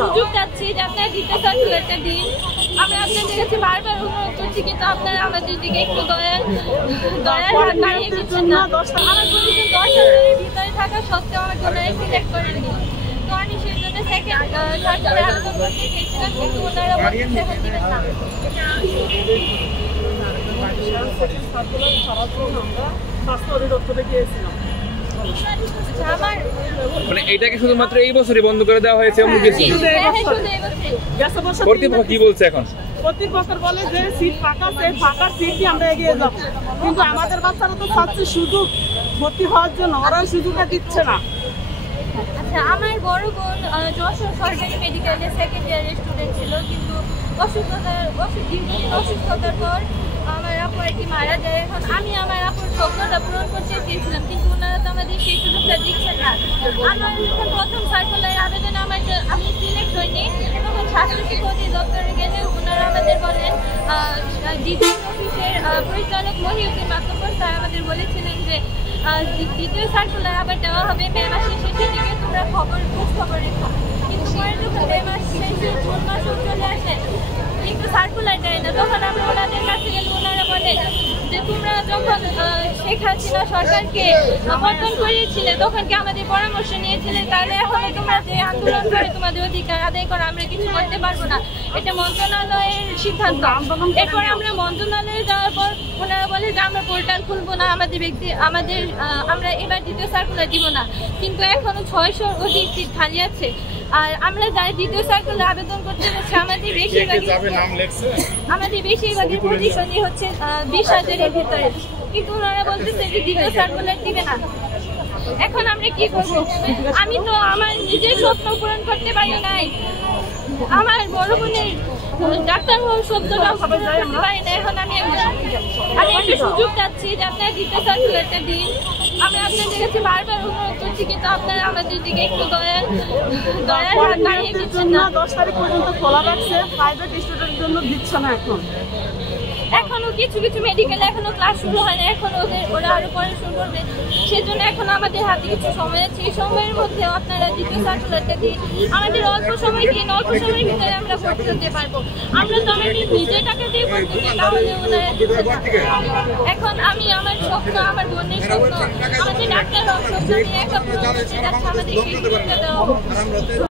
সুযোগ চাচ্ছি যে আপনারা দ্বিতীয় সার্কুলারটা দিন। আমরা আপনাদের কাছে বারবার অনুরোধ করছি, কিন্তু আপনারা আমাদের দিকে একটু দয়ার হাত বাড়িয়ে দিচ্ছেন না। আমার পজিশন 10,000-এর ভিতরে থাকা সত্ত্বেও আমাকে ওনারা সিলেক্ট করেননি। তো আমি সেই জন্য সেকেন্ড সার্কুলার আবেদন করতে চেয়েছিলাম, কিন্তু ওনারা বলছেন এখন দিবেন না। মানে এটাকে শুধুমাত্র এই বছরই বন্ধ করে দেওয়া হয়েছে এমন কিছু? কর্তৃপক্ষ কি বলছে এখন? কর্তৃপক্ষ বলে যে সিট ফাঁকা আছে, ফাঁকা সিট দিয়ে আমরা এগিয়ে যাব, কিন্তু আমাদের বাচ্চারা তো চাচ্ছে সুযোগ ভর্তি হওয়ার জন্য, ওরা সুযোগটা দিচ্ছে না। আচ্ছা, আমার বড় বোন যশোর সরকারি মেডিকেলে সেকেন্ড ইয়ারের স্টুডেন্ট ছিল, কিন্তু অসুস্থতার পর আমার আপু আর কি মারা যায়। এখন আমি আমার আপুর স্বপ্নটা পূরণ করতে চেয়েছিলাম, কিন্তু ওনারা তো আমাদের সেই সুযোগটা দিচ্ছেন না। আমার যখন প্রথম সার্কুলার আবেদনে আমি সিলেক্ট হইনি, তখন স্বাস্থ্য শিক্ষা অধিদপ্তরে গেলে ওনারা আমাদের বলেন, ডিসি অফিসের পরিচালক মহিউদ্দিন মাতব্বর স্যার আমাদের বলেছিলেন যে দ্বিতীয় সার্কুলার আবার দেওয়া হবে মে মাসের শেষের দিকে, তোমরা খোঁজ খবর রেখো। কিন্তু পরে যখন মে মাস শেষে জুন মাসও চলে আসে, কিন্তু সার্কুলার দেয় না। তখন আমরা ওনাদের কাছে গেলে ওনারা বলে যে তোমরা যখন শেখ হাসিনা সরকারকে পতন করিয়েছিলে তখন কি আমাদের পরামর্শ নিয়েছিলে? তাহলে এখন তোমরা যে আন্দোলন করে তোমাদের অধিকার আদায় করো, আমরা কিছু করতে পারবো না, এটা মন্ত্রণালয়ের সিদ্ধান্ত। এরপর আমরা মন্ত্রণালয়ে যাওয়ার পর ওনারা বলে যে আমরা পোর্টাল খুলবো না, আমরা এবার দ্বিতীয় সার্কুলার দিব না। কিন্তু এখনো 600-র অধিক সিট খালি আছে। আর আমরা যারা দ্বিতীয় সার্কুলার আবেদন করতে যাচ্ছি, আমাদের বেশিরভাগই পজিশনই হচ্ছে 20,000-এর ভিতরে, কিন্তু ওনারা বলতেছে যে দ্বিতীয় সার্কুলার দিবে না। এখন আমরা কি করবো? আমি তো আমার নিজের স্বপ্ন পূরণ করতে পারি নাই, আমার বড় বোনের ডাক্তার হওয়ার স্বপ্নটাও পূরণ করতে পারি না। এখন আমি একটা সুযোগ চাচ্ছি যে আপনারা দ্বিতীয় সার্কুলারটা দিন। আমরা আপনাদের কাছে বারবার অনুরোধ করছি, কিন্তু আপনারা আমাদের দিকে একটু দয়ার হাত বাড়িয়ে দিচ্ছেন না। 10 তারিখ পর্যন্ত খোলা রাখছে, প্রাইভেট স্টুডেন্টের জন্য দিচ্ছে না। এখনো কিছু মেডিকেলে এখনো ক্লাস শুরু হয় না, এখন ওরা আরো পরে শুরু করবে। সেজন্য এখন আমাদের হাতে কিছু সময় আছে, এই সময়ের মধ্যে আপনারা দ্বিতীয় সার্কুলারটা দিন। আমাদের অল্প সময়ের ভিতরে আমরা ভর্তি হতে পারবো। আমরা তো আমাদের নিজের টাকা দিয়ে ভর্তি হই, তাহলে ওনারা দিচ্ছেন না। এখন আমি আমার স্বপ্ন, আমার বোনের স্বপ্ন, আমাদের ডাক্তার হওয়ার স্বপ্ন নিয়ে একা পূরণ করতে যাচ্ছে, আমাদের সেই সুযোগটা দেওয়া হোক।